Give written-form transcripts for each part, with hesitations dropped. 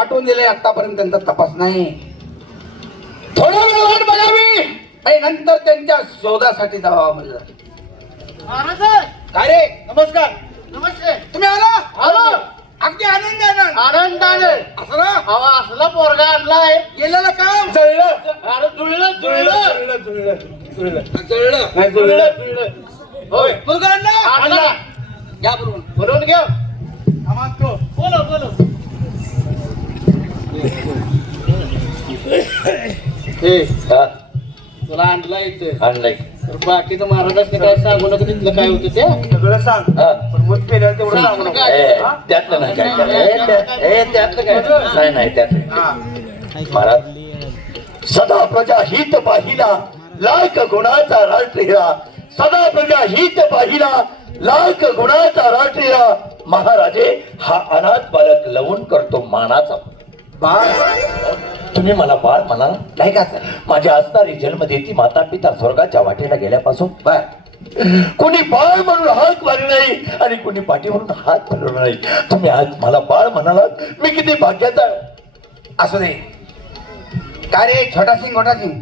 पाठवून दिले आतापर्यंत त्यांचा तपास नाही. थोडा वेळ वाट बघावी आणि नंतर त्यांच्या शोधासाठी जावा म्हणलं. काय रे? नमस्कार. नमस्ते. तुम्ही आला? आलो. अगदी आनंदाने. आनंदाने. असला असला पोरगा आणलाय. गेलेलं काम जळलं. अरे जुळलं जुळलं जुळलं जुळलं जुळलं नाही जुळलं जुळलं. होय मुलगा आणला. आणला. या बरोबर बोलवून घ्या. आम्हाला बोलो बोलो. तुला आणला इथं आणलंय तर बाकीचं महाराजांनी काय सांगू नका तिथलं काय होतं ते सगळं सांग. पण मग पेल्या तेवढं सांगू नको. त्यातलं नाही काय त्यातलं काय नाही त्यातलं. महाराज सदा प्रजा हित पाहिला लाख गुणाचा राष्ट्रीया. सदा प्रजा हित पाहिला लाख गुणाचा राष्ट्रीया. महाराजे हा अनाथ बालक लवून करतो मानाचा. बाळ तुम्ही मला बाळ म्हणाला नाही का? माझी असणारी जन्मदेती माता पिता स्वर्गाच्या वाटेला गेल्यापासून कोणी बाळ म्हणून हात मारले नाही आणि कोणी पाठी म्हणून हात फिरवला नाही. तुम्ही आज मला बाळ म्हणालात. मी किती भाग्याचा. असू दे. काय रे छोटा सिंग मोठा सिंग?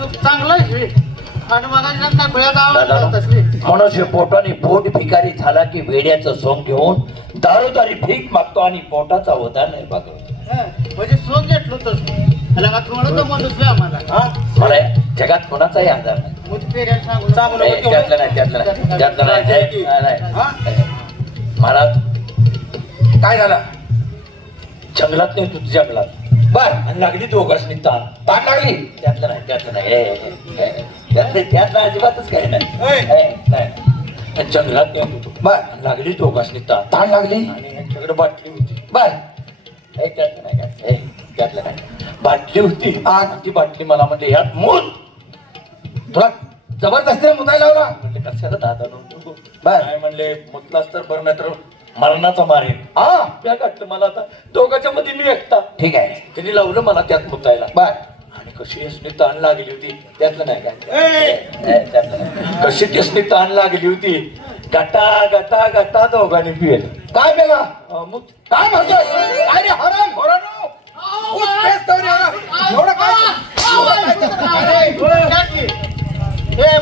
तू चांगला आणि मनुष्य पोटाने पोट भिकारी झाला की वेड्याचं सोंग घेऊन दारोदारी भीक मागतो आणि पोटाचा उधार नाही बघतो. म्हणजे सोंग घेतलो आम्हाला. मला जगात कोणाचाही आधार नाही. त्यातलं नाही त्यातलं नाही. महाराज काय झालं? जंगलात नाही तू जंगलात बर आणि लागली दोघांनी ताण लागली. त्यातलं नाही त्यातलं अजिबातच काही नाही. जंगलात नाही बर लागली दोघांनी ताण लागली आणि यांच्याकडे बाटली होती. बर त्यातलं नाही काय त्यातलं नाही. बाटली होती आणि ती बाटली मला म्हणजे यात मूत. तुला जबरदस्तीने मुतायला लावला म्हणले कशाला दादा नव्हतो. बर म्हणले मुतलाच तर बरं नाही तर मरणाचा मारेल. त्या गाठलं मला आता दोघांच्या मध्ये मी एकटा. ठीक आहे. त्यांनी लावलं मला त्यात मुतायला. बर आणि कशी असणी ताण लागली होती. त्यातलं नाही काय त्यातलं नाही. कशी त्यासनी ताण लागली होती. गटा गटा गटा दोघांनी पिल. काय पेला? मग काय म्हणतोय? काय रे हरण घोरानो? एवढं काय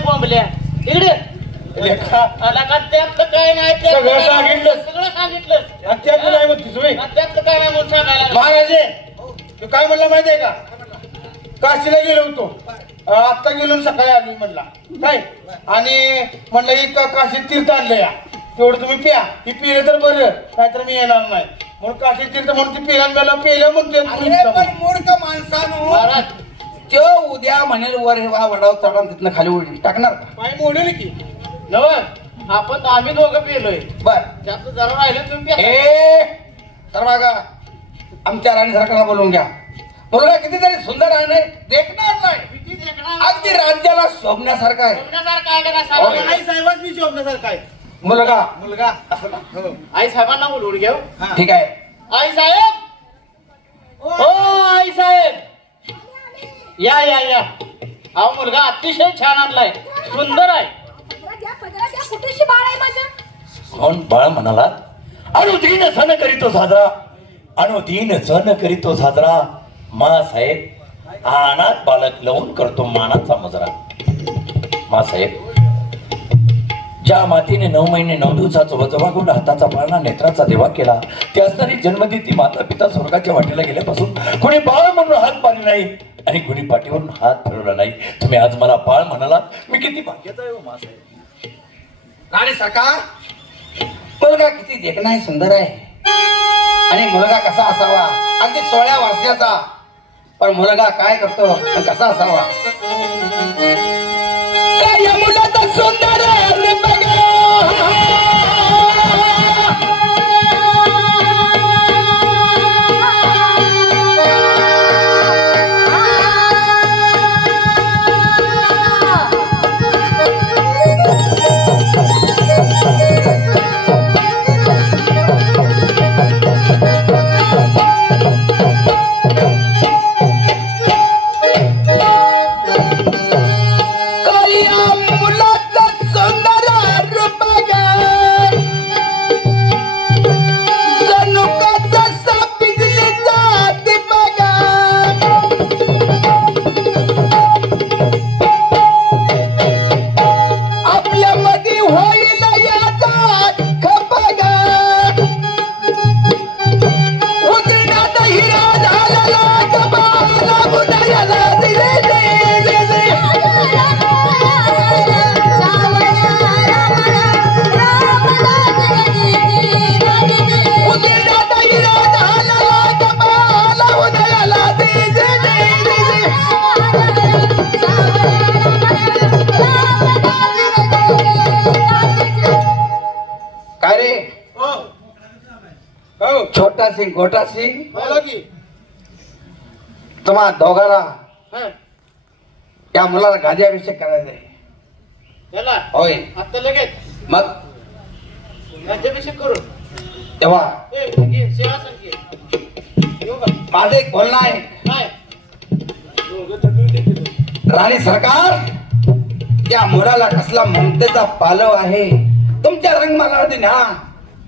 बोंबल्या इकडे लेखा त्यातलं काय नाही. सगळं सांगितलं. सगळं सांगितलं. त्यातलं नाही म्हणतीस होय. त्यातलं काय नाही म्हणून सांगायला. महाराजे तू काय म्हणला माहितीये का? काशीला गेलो होतो. आता गेलो सकाळी आलो म्हणला काय आणि म्हणलं ही काशी तीर्थ आणलं या तेवढं तुम्ही प्या. ही पिलं तर बरं नाहीतर मी येणार नाही म्हणून काशी तीर्थ म्हणून ती पिला पेलं म्हणते. मूर्ख माणसानो तो उद्या म्हणेल वर वडाव चढा तिथनं खाली उडी टाकणार पाय मोडेल की नव आपण आम्ही दोघं पिलोय. बर त्यात जरा राहिलं तुम्ही. तर बघा आमच्या राणी सरकारला बोलवून घ्या. मुलगा कितीतरी सुंदर आहे नाही देखणार नाही. अगदी राज्याला शोभण्यासारखा आहे. मी शोभण्यासारखा आहे. मुलगा मुलगा आई साहेबांना बोलवून घेऊ. ठीक आहे. आई साहेब हो आई साहेब या या या. अहो मुलगा अतिशय छान आणलाय. सुंदर आहे. कुठेशी बाळ आहे माझं? कोण बाळ म्हणाला? अनुदीन सण करीतो साजरा. अनुदीन सण करीतो साजरा. मा साहेब अनाथ बालक लवून करतो मानाचा मुजरा. मा साहेब ज्या मातीने 9 महिने 9 दिवसाचा वजवागुंड हाताचा पाळणा नेत्राचा देवा केला त्या असणारी जन्मदिती माता पिता स्वर्गाच्या वाटेला गेल्यापासून कोणी बाळ म्हणून हात मारले नाही आणि कोणी पाठीवरून हात फिरवला नाही. तुम्ही आज मला बाळ म्हणालात. मी किती भाग्याचा आहे मा साहेब. राणी सरकार मुलगा किती देखणा आहे सुंदर आहे आणि मुलगा कसा असावा अगदी 16 वर्षाचा. पण मुलगा काय करतो आणि कसा असावा? काय मुलाचा सुंदर आहे बघा. मुलाचा सुंदर हो छोटा सिंग गोटा सिंग बोला की तुम्हा दोघांना हा. या मुलाला गादीअभिषेक करायचा आहे. त्याला होय आता लगेच मग राज्याभिषेक करू तेव्हा सेवा संख्ये येऊ का माझं एक बोलणं आहे. काय राणी सरकार या मुलाला कसला ममतेचा पालव आहे. तुमच्या रंगमालावरती न्या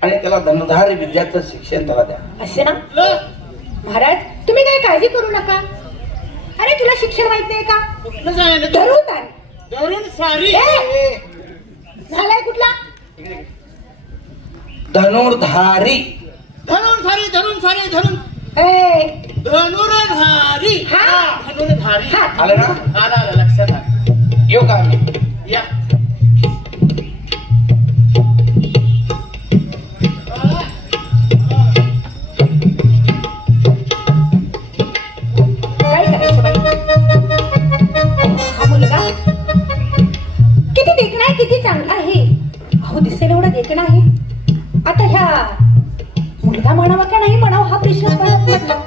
आणि त्याला धनुधारी विद्याचं शिक्षण त्याला द्या. असे ना महाराज तुम्ही काही काळजी करू नका. अरे तुला शिक्षण माहित नाही का? कुठलं जायला धरून ताण. धरून सारी ए! झालाय कुठला? धनुर्धारी धरून सारी धरून सारी धरून ए! धनुर्धारी हा. धनुर्धारी हा. आलं ना. आला आला लक्षात आलं येऊ का आम्ही? या काय करायचं बाई? हा मुलगा किती देखणा आहे, किती चांगला आहे. अहो दिसेल एवढा देखणा आहे. आता ह्या मुलगा म्हणावा का नाही म्हणावा हा प्रश्न पडला.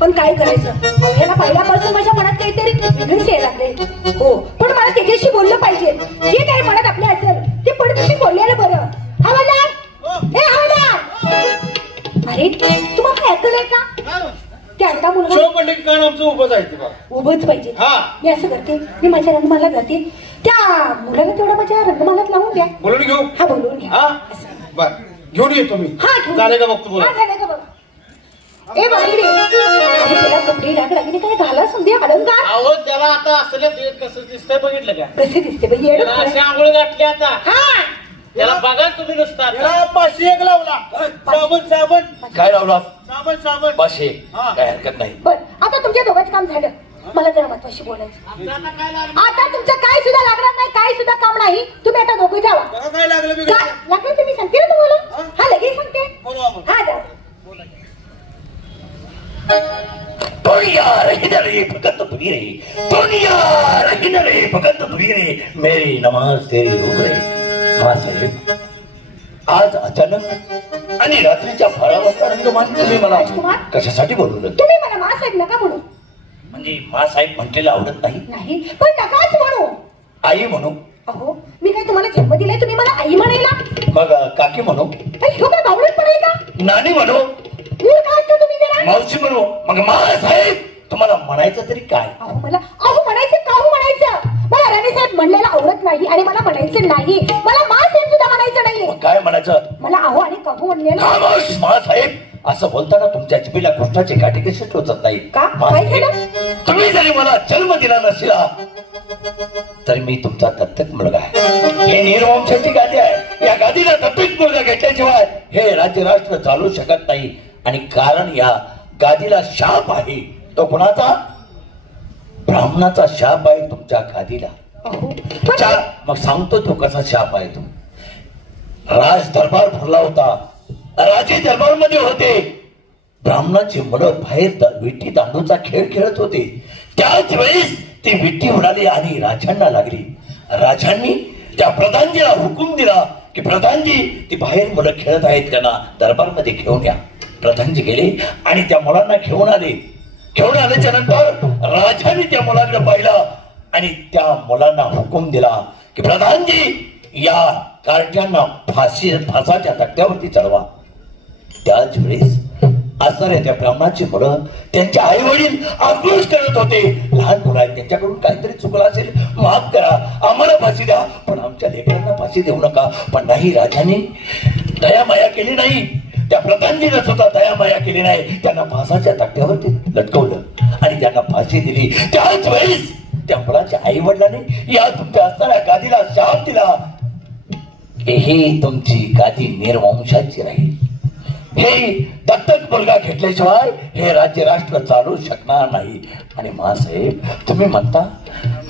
पण काय करायचं? अहो, ह्याला पहिल्यापासून माझ्या मनात काहीतरी वेगळंच यायला लागले. हो पण मला त्याच्याशी बोललं पाहिजे. जे काही मनात आपल्या असेल ते पडतीशी बोललेलं बरं. हवालदार ए हवालदार अरे तुम्हाला काय ऐकलंय का? ते आता मुलगा शो पडले की कान आमचं उभं जायचं बघा. उभंच पाहिजे. हा. मी असं करते मी माझ्या रंगमाला जाते. त्या मुलाला तेवढा माझ्या रंगमालात लावून द्या. बोलून घेऊ हा बोलवून घ्या. हा असं. बर घेऊन येतो मी. हा घेऊन झाले का बघतो बोला. हा झालं का बघा. ए बाई अरे त्याला कपडे लागले काय घाला संधी अडंगार अहो त्याला आता असले कसं दिसतंय बघितलं का कसे दिसते बाई येडं त्याला अशी खरं. आंघोळ घातली आता हा त्याला बघा तुम्ही नुसता आता. याला 501 लावला. साबण साबण काय लावला साबण साबण. 500 हा. काय हरकत नाही. बर आता तुमच्या दोघांचं काम झालं. मला जरा महत्वाशी बोलायचं. आता काय लागलं आता तुमचं काय सुद्धा लागणार नाही. काय सुद्धा काम नाही. तुम्ही आता दोघं जावा. बघा काय लागलं मी काय लागलं तुम्ही सांगते ना तुम्हाला. हा लगेच सांगते. बोलवा मग. हा जावा. दुनिया रही न रही फकत तुझी रही. दुनिया रही न रही फकत तुझी रही. मेरी नमाज तेरी रोग रही. मासाहेब आज अचानक आणि रात्रीच्या 12 वाजता रंगमान तुम्ही मला राजकुमार? कशासाठी बोलवलं? तुम्ही मला मासाहेब नका म्हणू. म्हणजे मासाहेब म्हटलेलं आवडत नाही. नाही पण नकाच म्हणू. आई म्हणू अहो मी काय तुम्हाला जन्म दिलाय तुम्ही मला आई म्हणायला? मग काकी म्हणू ह्यो काय बावळट पडाय का? नानी म्हणू मूर्ख आहात का तुम्ही जरा? मावशी म्हणू मग मासाहेब तुम्हाला म्हणायचं तरी काय? अहो मला अहो म्हणायचं का हो म्हणायचं? मला राणीसाहेब म्हणलेला आवडत नाही आणि मला म्हणायचं नाही. मला मासाहेब सुद्धा म्हणायचं नाही. मग काय म्हणायचं? मला अहो आणि काहू म्हणलेलं. खामोश मासाहेब असं बोलताना तुमच्या जिभेला कृष्णाची काठी कशी टोचत नाही? का? काय झालं? तुम्ही जरी मला जन्म दिला नसला तर मी तुमचा दत्तक मुलगा आहे. हे निर्वंशाची गादी आहे. या गादीला दत्तक मुलगा घेतल्याशिवाय हे राज्य राष्ट्र चालू शकत नाही. आणि कारण या गादीला शाप आहे. तो कुणाचा? ब्राह्मणाचा शाप आहे तुमच्या गादीला. अहो पण मग सांगतो तो कसा शाप आहे. तो राज दरबार भरला होता. राजे दरबार मध्ये होते. ब्राह्मणाची मुलं बाहेर विट्टी दांडूचा खेळ खेळत होते. त्याच वेळेस ती विट्टी उडाली आणि राजांना लागली. राजांनी त्या प्रधानजीला हुकूम दिला की प्रधानजी ती बाहेर मुलं खेळत आहेत त्यांना दरबारमध्ये घेऊन या. प्रधानजी गेले आणि त्या मुलांना घेऊन आले. घेऊन आल्याच्या नंतर राजाने त्या मुलांना पाहिलं आणि त्या मुलांना हुकूम दिला की प्रधानजी या कार्ट्यांना फासाच्या तक्त्यावरती चढवा. त्याच वेळेस असणाऱ्या त्या ब्राह्मणाची मुलं त्यांच्या आई वडील आक्रोश करत होते. लहान मुलं आहेत त्यांच्याकडून काहीतरी चुकलं असेल माफ करा आम्हाला फाशी द्या पण आमच्या लेकरांना फाशी देऊ नका. पण नाही राजाने दयामाया केली नाही. त्या प्रधानजीने सुद्धा दयामाया केली नाही. त्यांना फासाच्या तक्त्यावरती लटकवलं आणि त्यांना फाशी दिली. त्याच वेळेस त्या मुलाच्या आई वडिलांनी या तुमच्या असणाऱ्या गादीला शाप दिला. ही तुमची गादी निर्वंशाची राहील. हे दत्तक मुलगा घेतल्याशिवाय हे राज्य राष्ट्र चालू शकणार नाही. आणि मासाहेब तुम्ही म्हणता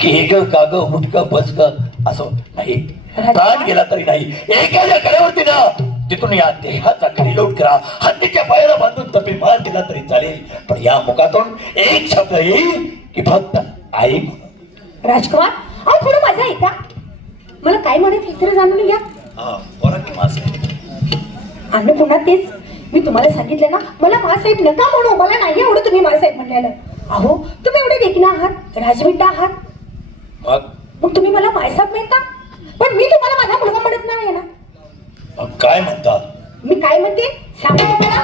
की हे ग का ग उठ ग बस ग असं नाही. प्राण गेला तरी नाही. एखाद्या कड्यावरती ना तिथून या देहाचा खरीलोट करा. हत्तीच्या पायाला बांधून तुम्ही मार दिला तरी चालेल पण या मुखातून एक शब्द येईल की फक्त आई म्हणून. राजकुमार अहो थोडं माझं आहे का? मला काय म्हणायचं इतर जाणून घ्या. हा बोला की मासाहेब. आणि पुन्हा तेच मी तुम्हाला सांगितलं ना, मला मासाहेब नका म्हणू, मला नाही आवडत तुम्ही मासाहेब म्हणलेलं. अहो तुम्ही एवढे देखणे आहात, राजविट आहात, मग तुम्ही मला मायसाहेब म्हणता, पण मी तुम्हाला माझा मुलगा म्हणत नाही ना. मग काय म्हणतात? मी काय म्हणते सांगू तुम्हाला.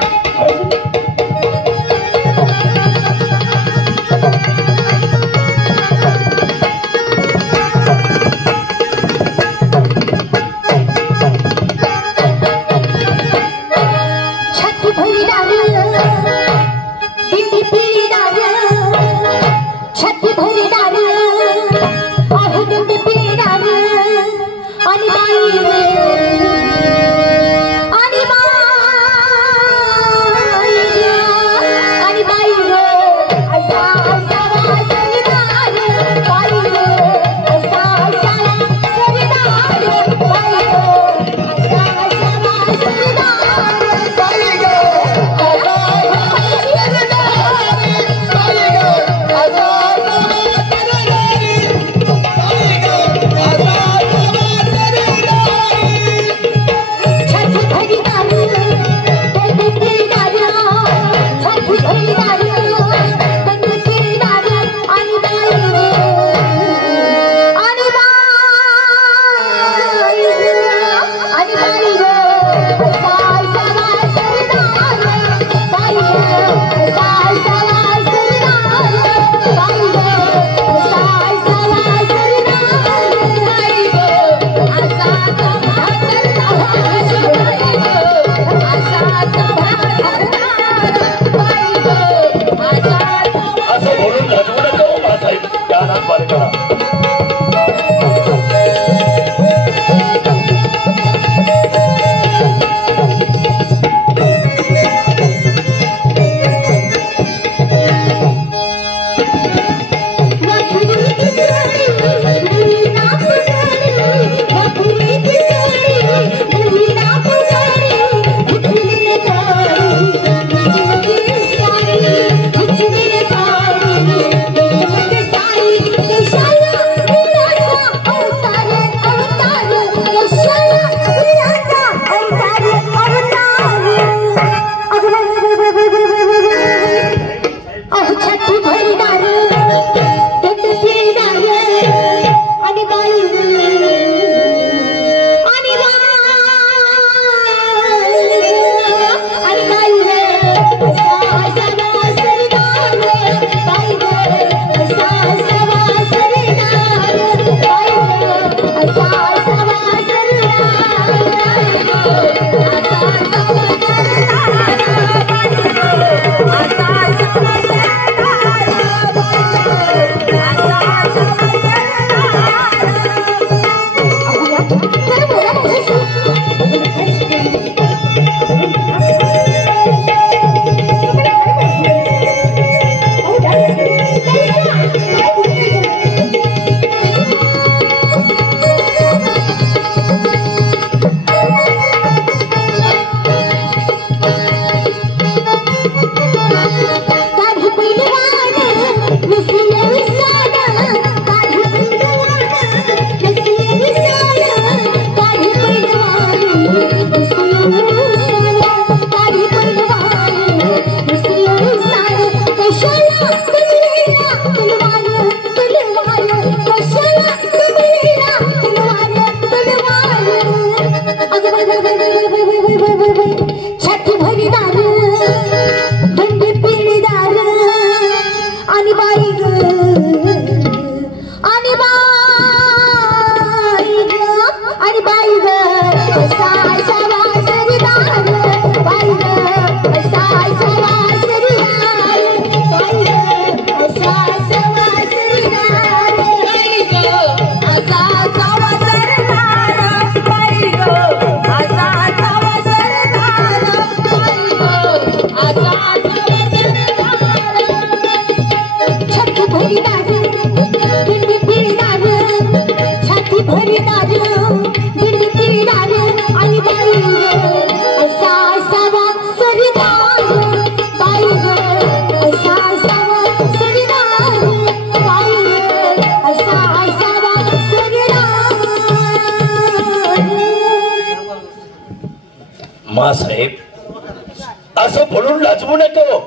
असं बोलून लाजवू नको.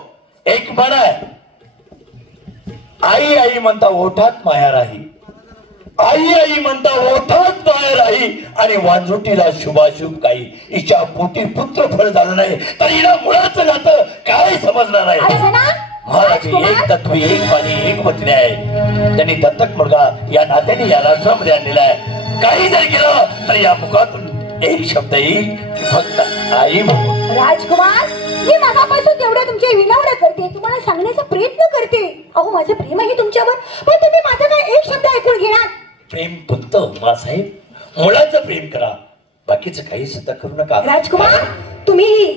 एक म्हण आहे, आई आई म्हणता ओठात माया राही, आई आई म्हणता ओठात माया राही, आणि वांजुटीला शुभाशुभ काही. हिच्या पोटी पुत्र फळ झालं नाही तर हिला मुळाचं नातं काय समजणार आहे. असं ना? महाराज एक तत्व एक पाणी एक वचने आहे. त्यांनी दत्तक मुलगा या नात्याने या राष्ट्रामध्ये आणलेला आहे. काही जर केलं तर या मुखातून एक शब्द येईल, फक्त आई म्हणून. राजकुमार, मी मनापासून तेवढं तुमचे विनवण्या करते, तुम्हाला सांगण्याचा प्रयत्न करते. अहो माझं प्रेम आहे तुमच्यावर, पण तुम्ही माझा काय एक शब्द ऐकून घेणार? प्रेम फक्त मासाहेब मुलाचं प्रेम करा, बाकीचं काही सुद्धा करू नका. राजकुमार, तुम्ही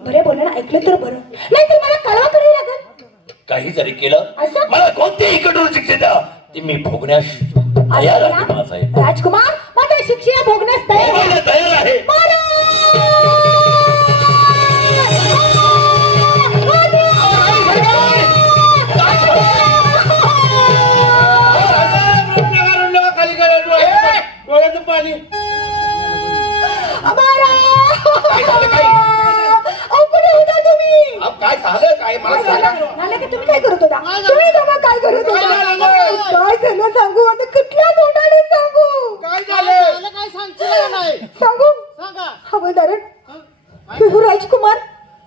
बरे बोलणं ऐकलं तर बरं, नाहीतर मला कळवा करावी लागेल. काही जरी केलं असं? मला कोणतीही कठोर शिक्षा द्या, ती मी भोगण्यास तयार आहे मासाहेब. राजकुमार, माझ्या शिक्षेला भोगण्यास तयार आहे. तयार आहे. खाली करा डोळ्याचं पाणी. काय झालं काय मला सांगा. तुम्ही काय करत होता? तुम्ही दोघं काय करत होता? काय झालं सांगू? आता कुठल्या तोंडाने सांगू? काय झालं? काय सांगशील नाही? सांगू सांगा. हवालदार राजकुमार,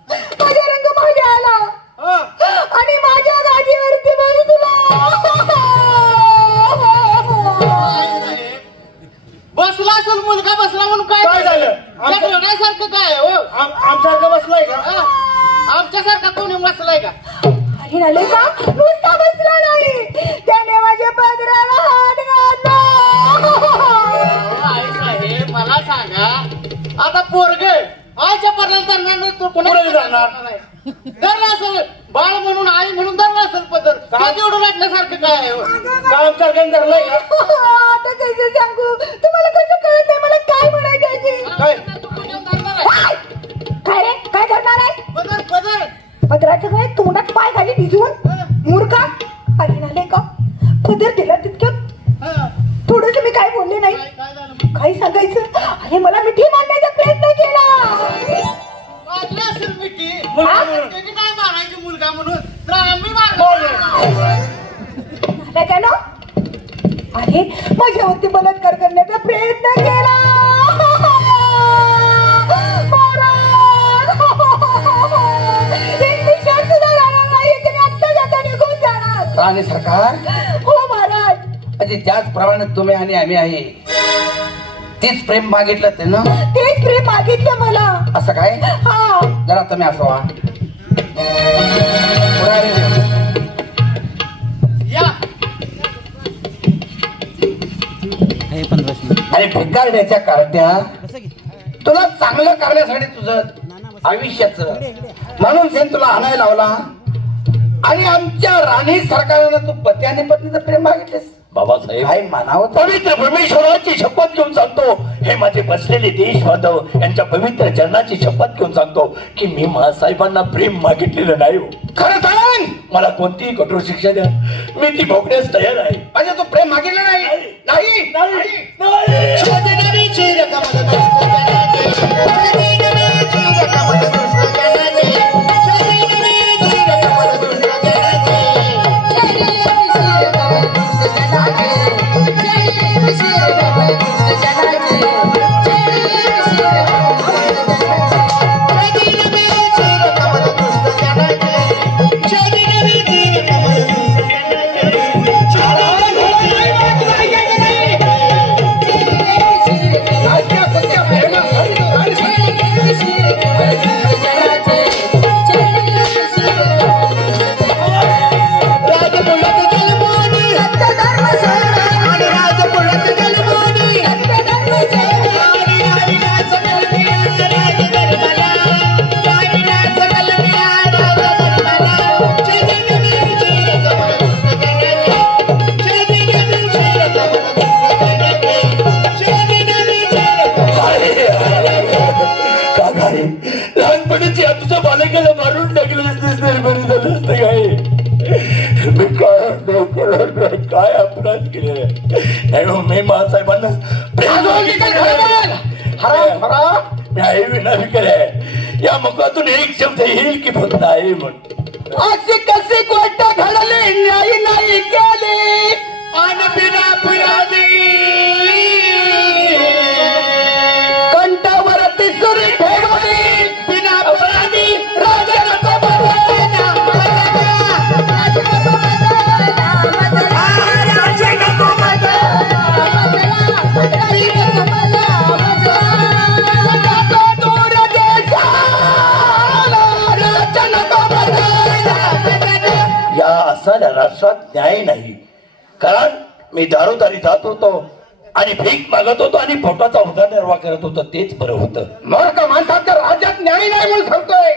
माझ्या रंग माझ्या आला आणि माझ्या गादीवरती बसला. बसला असेल मुलगा बसला म्हणून काय काय झालं? सारखं काय हो? आमच्यासारखं बसलाय का? आमच्यासारखा कोणी बसलाय का? अरे नाले का नुसता बसला नाही, त्याने माझ्या पदराला हात घातला. आई साहेब, मला सांगा, आता पोरग आईच्या पदराला तो कोणाला जाणार? धरला असेल बाळ म्हणून, आई म्हणून धरला असेल पदर. का तेवढं वाटण्यासारखं काय आहे? आमच्यासारखं धरलंय का? आता कसं सांगू तुम्हाला? कसं कळत नाही मला काय म्हणायचं आहे ते? काय? काय रे? काय करणार आहे? पदर पदर पदराचं काय तोंडात पाय घाली भिजवून? मूर्खा, अरे नाले का पदर दिला तितक्यात थोडस मी काय बोलले नाही. काय झालं? काही सांगायचं? अरे मला मिठी मारण्याचा प्रयत्न केला. वाटलं असेल मिठी. हा? त्याने काय मारायचं मुलगा म्हणून, तर आम्ही मारलो. काय ना? अरे माझ्यावरती बलात्कार करण्याचा प्रयत्न केला. राणे सरकार, हो महाराज. म्हणजे त्याचप्रमाणे तुम्ही आणि आम्ही आहे, तीच प्रेम मागितलं ते ना? तेच प्रेम मागितलं मला. असं काय? हा. जरा तुम्ही असं व्हा. या अरे भिकारड्याच्या कार्ट्या, तुला चांगलं करण्यासाठी तुझं आयुष्याचं म्हणून सेन तुला आणायला लावला, आणि आमच्या राणी सरकारनं तू पती आणि पत्नीचं प्रेम मागितलेस. बाबासाहेब, काय मानावं? पवित्र परमेश्वराची शपथ घेऊन सांगतो, हे माझे बसलेले देशबांधव यांच्या पवित्र चरणाची शपथ घेऊन सांगतो की मी महासाहेबांना प्रेम मागितलेलं नाही. खरं सांग, मला कोणतीही कठोर शिक्षा द्या, मी ती भोगण्यास तयार आहे. म्हणजे तू प्रेम मागितलं नाही? नाही लहानपणीची तुझ्या बालकाला मारून टाकलं असते बरी झालं असतं. काय अपराध केलेला नाही. मी महासाहेबांना मी आई विना विकर आहे. या मुखातून एक शब्द येईल की फक्त आहे म्हण. अशी कशी गोष्ट घडली न्याय नाही केली आणि बिना पुराणी कंठावर तिसरी ठेवली बिना पुराणी राजाचा या राष्ट्रात न्याय नाही. कारण मी दारोदारी जात होतो आणि भीक मागत होतो आणि पोटाचा उदरनिर्वाह करत होतो, तेच बरं होतं. मग का माणसाच्या राज्यात न्याय नाही म्हणून सांगतोय.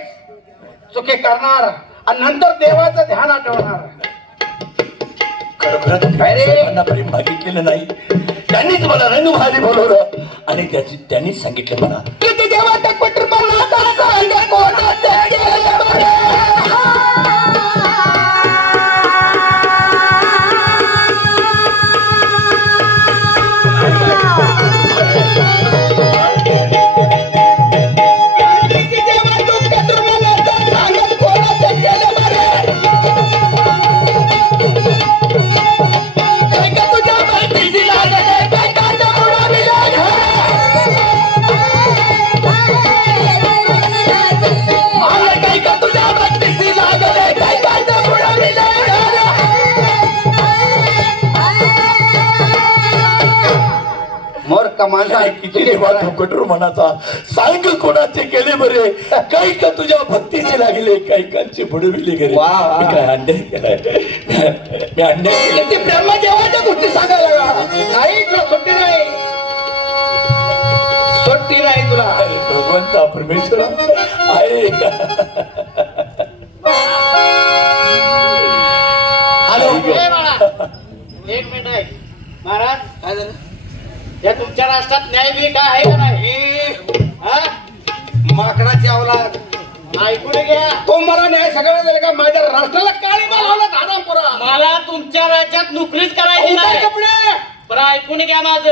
चुकी करणार आणि नंतर देवाचं ध्यान आठवणार. खरोखर प्रेम मागितलेलं नाही. त्यांनीच मला रंगभारी बोलवलं आणि त्यांनीच सांगितलं मला किती देवाच्या कुटुंबाला माणसा किती देवा कठोर मनाचा सांग कोणाचे केले बरे. काही का तुझ्या भक्तीचे लागले, काही कांचे बुडविले गेले. काय अन्याय केलाय मी, अन्याय केला. ती ब्रह्मदेवाच्या गोष्टी सांगायला नाही. तुला सुट्टी नाही, सुट्टी नाही तुला. भगवंता परमेश्वरा आहे. एक मिनिट आहे महाराज. काय झालं? या तुमच्या राष्ट्रात न्याय बी काय आहे का नाही? माकडाची अवलाद ऐकून घ्या. तो मला न्याय सगळं दिलं का? माझ्या राष्ट्राला काळी मारवलं धारापुरा. मला तुमच्या राज्यात नोकरीच करायची नाही. बरं ऐकून घ्या माझं.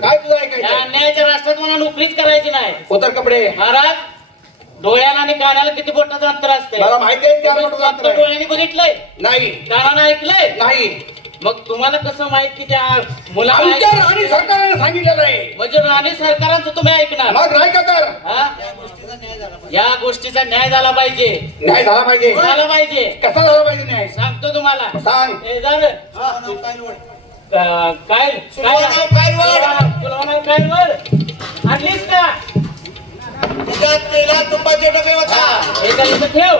काय तुझं ऐकायचं? या अन्यायाच्या राष्ट्रात मला नोकरीच करायची नाही. उतर कपडे. महाराज डोळ्याला आणि कानाला किती बोटाचं अंतर असते? मला माहिती आहे. त्या बोटाचं अंतर आहे. डोळ्यांनी बघितलंय नाही, कानानं ऐकलंय नाही. मग तुम्हाला कसं माहित की त्या मुलाला आमच्या राणी सरकारने सांगितलेलं आहे. म्हणजे राणी सरकारांचं तुम्ही ऐकणार? मग नाही का तर? या गोष्टीचा न्याय झाला पाहिजे. न्याय झाला पाहिजे. झाला पाहिजे. कसा झाला पाहिजे न्याय? सांगतो तुम्हाला. सांग. हे झालं काय आणलीस का? तुपाचे डबे होता. इथं ठेव.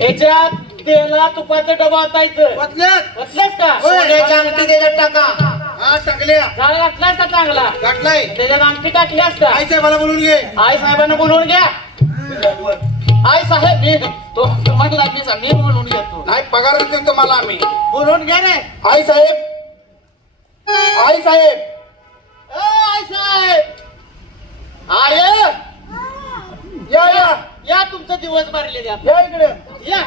याच्यात तेला तुपाचं डबा वाचायचं. वाचलंस का? टाका. हा टाकल्या. झाला घातलास का चांगला? टाकलाय. त्याच्यात आमटी टाकली असता. आई साहेबाला बोलून घे. आई साहेबांना बोलवून घ्या. आई साहेब मी तो म्हटला मी बोलवून घेतो. नाही, पगार देतो मला आम्ही. बोलवून घ्या रे. आई साहेब, आई साहेब, आई साहेब. आय या या या तुमचा दिवस भरले द्या. या इकडे. या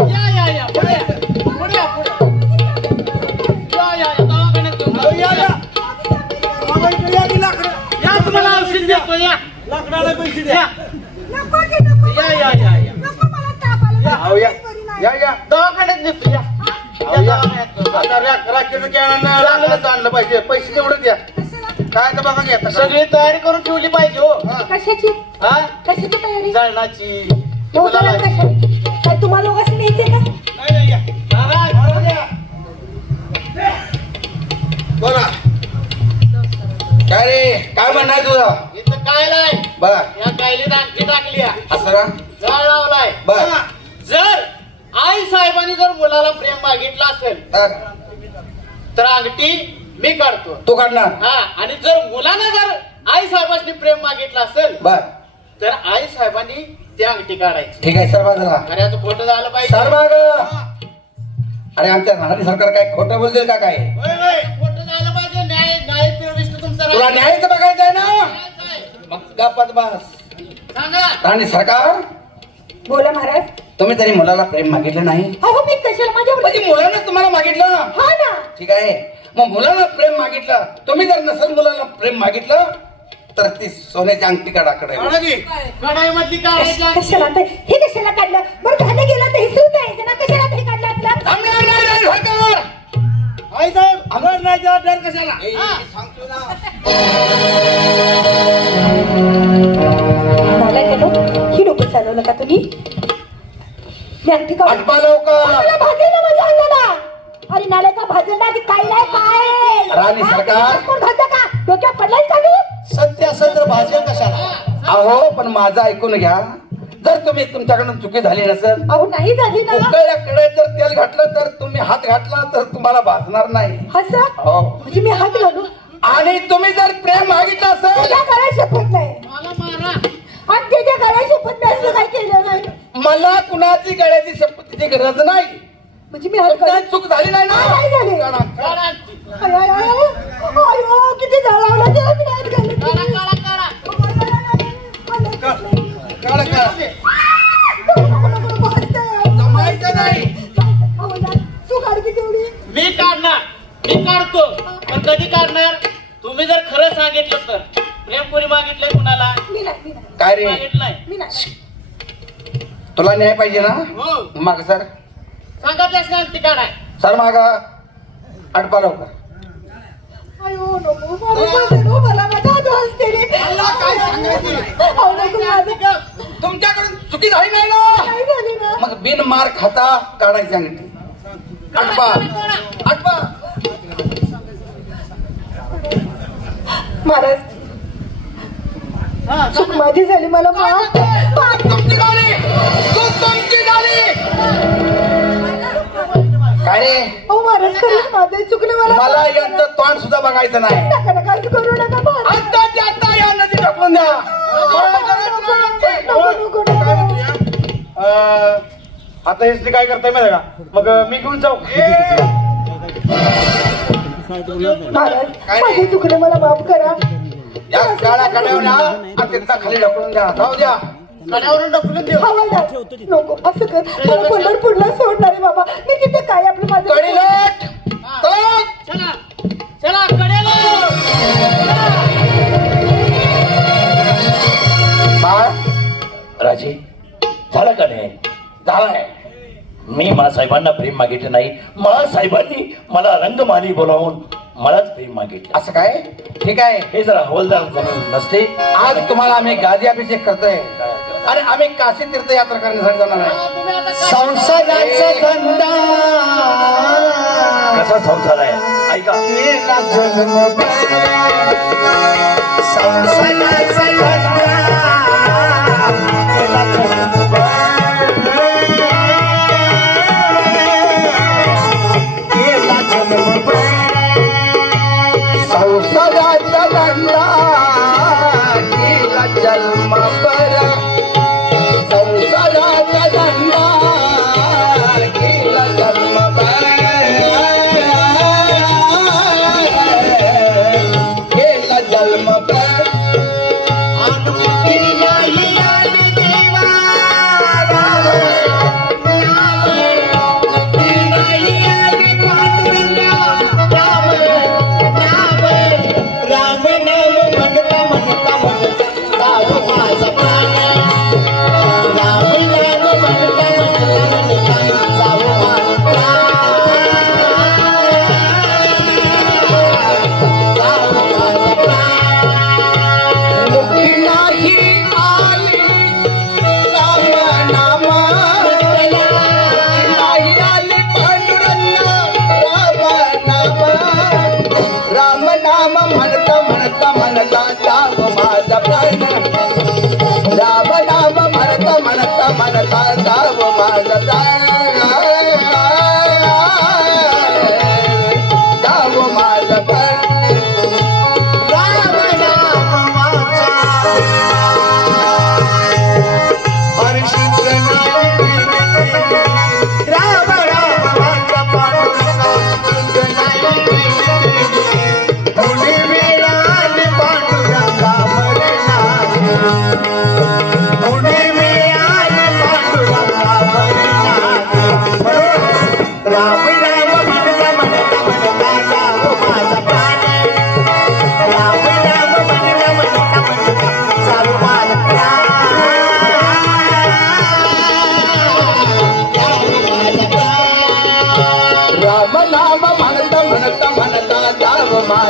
या या या पुढे या. पुढे या पुढे या या दवाखान्यात घेऊन जा. या या या तुम्हाला औषध देतो. या लाकडाला पैसे द्या. या या या या या या या दवाखान्यात देतो. या आणलं पाहिजे. पैसे तेवढं द्या. काय तर बघा घ्या. सगळी तयारी करून ठेवली पाहिजे. हो कशाची? हा कशाची तयारी? जळणाची. काय तुम्हाला लोकांनी न्यायचंय का? बोला. काय रे, काय म्हणणार तुझं? इथं काय नाही. बर. या कायलीत आणखी टाकली. असं ना? जाळ लावलाय. बर. जर आई साहेबांनी जर मुलाला प्रेम मागितलं असेल तर अंगठी मी काढतो. तू काढणार? हा. आणि जर मुलानं जर आई साहेबांनी प्रेम मागितलं असेल बर, तर आई साहेबांनी ती अंगठी काढायची. ठीक आहे. सरबाजला खऱ्याचं खोटं झालं पाहिजे. सरबाग. अरे आमच्या राहणी सरकार काय खोटं बोलते का? काय खोटं झालं पाहिजे. न्याय न्याय प्रविष्ट तुमचा तुला न्यायचं बघायचं आहे ना? मग गप्पत बस. सांगा. राणी सरकार, बोला महाराज. तुम्ही तरी मुलाला प्रेम मागितलं नाही? अहो मी कशाला माझ्या म्हणजे मुलानं तुम्हाला मागितलं ना? हा ना. ठीक आहे. मग मुलाला प्रेम मागितलं. तुम्ही जर नसेल मुलाला प्रेम मागितलं तर ती सोन्याची अंगठी काढाकडे कढाईमधली काय कशाला आता हे कशाला काढलं? बरं झालं गेलं तर हे सुद्धा यायचं ना, कशाला ते काढलं आपलं? आई साहेब अगर नाही जा डर कशाला सांगतो ना. मला गेलो ही डोकं चालवलं का तुम्ही? मी अंगठी काढून आठवा लवकर. मला भाजेल ना माझ्या अंगाला. अरे नाले का भाजेल ना, ती काय नाही काय राणी सरकार. कोण भाजतं का? डोक्यात पडलाय का तू? सत्य असेल तर भाज्या कशाला अहो पण माझं ऐकून घ्या. जर तुम्ही तुमच्याकडून चुकी झाली नसेल, अहो नाही झाली ना. उकळल्या कढईत जर तेल घातलं तर तुम्ही हात घातला तर तुम्हाला भाजणार नाही. असं हो. म्हणजे मी हात घालू? आणि तुम्ही जर प्रेम मागितलं असेल, तुझ्या गळ्यात शपथ नाही मला मारा. आणि त्याच्या गळ्यात शपथ नाही असं काय केलं नाही. मला कुणाची गळ्याची शपथीची गरज नाही. म्हणजे मी हात काही चूक झाली नाही ना. काय झाली? काढा. I, I, I. अयो, किती झाड लावलं ते मी हात घालून. काढा. काढा काढा जमायचं नाही. तू काढ की तेवढी. मी काढतो पण कधी काढणार? तुम्ही जर खरं सांगितलं तर. प्रेम कोणी मागितलंय कुणाला? मी नाही काय रे, मागितलंय. मी नाही. तुला न्याय पाहिजे ना. हो माग सर, सांगत सांगते काढाय. सर माग आठवा लवकर. अयो नको मला माझा हात वाजते. काय सांगायचं? अहो नको माझं तुमच्याकडून चुकी झाली नाही ना. काय झाली ना. मग बिन मार खाता काढायची अंगठी. आठवा आठवा. महाराज चूक माझी झाली, मला माफ. तुमची झाली. चूक तुमची झाली. काय रे, अहो महाराज खरंच माझं चुकलं. मला यांचं तोंड सुद्धा बघायचं नाही. नका नका असं करू नका महाराज. आत्ताच्या आत्ता या नदी ढकलून द्या. नको नको नको. आता हेच काय करताय माहिती का? मग मी घेऊन जाऊ. महाराज माझे चुकलं, मला माफ करा. या काळ्या कड्यावर या आणि तिथं खाली ढकलून द्या. जाऊ द्या. कड्यावरून ढकलून देऊ. हवालदार नको असं कर. मला पंढरपूरला सोडणार आहे बाबा. मी तिथे काय आपलं माझं कडीलट. तोच. चला कड्याला. बाळ राजे झालं का नाही? झालंय. मी मासाहेबांना प्रेम मागितलं नाही. मासाहेबांनी मला रंगमाली बोलावून मलाच प्रेम मागितलं. असं काय? ठीक आहे. हे जरा हवालदार जमून नसते. आज तुम्हाला आम्ही गादी अभिषेक करतोय आणि आम्ही काशी तीर्थयात्रा करण्यासाठी जाणार आहे. संसाराचा धंदा कसा संसार आहे ऐका. केला जन्मभर. संसाराचा धंदा केला जन्मभर. केला जन्मभर. संसाराचा धंदा केला जन्मभर. संसाराचा धंदा केला जन्मभर. केला जन्मभर.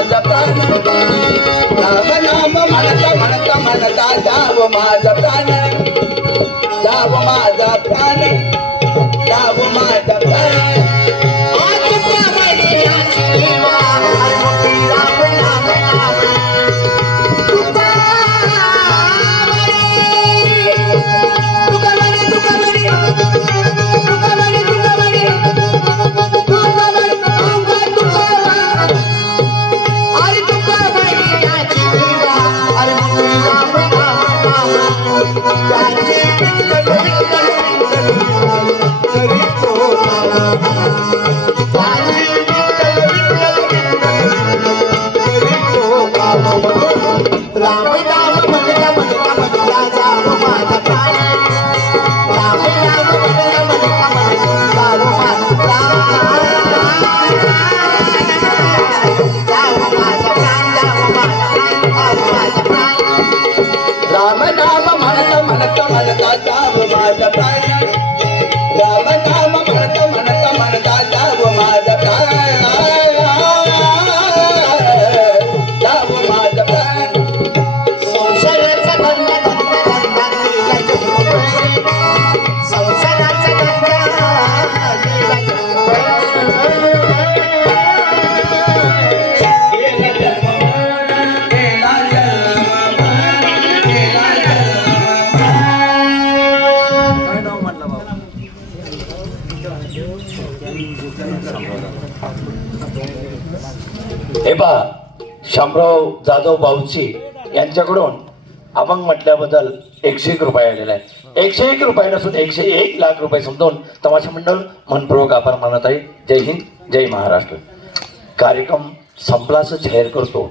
माझा प्राण राम नाम म्हणता म्हणता म्हणता जाव माझा प्राण जाव माझा प्राण जाव माझा प्राण हे पहा शामराव जाधव बाऊची यांच्याकडून अभंग म्हटल्याबद्दल 101 रुपये आलेला आहे. 101 रुपये नसून 101 लाख रुपये समजून तमाशा मंडळ मनपूर्वक आभार मानत आहे. जय हिंद, जय महाराष्ट्र. कार्यक्रम संपला असं जाहीर करतो.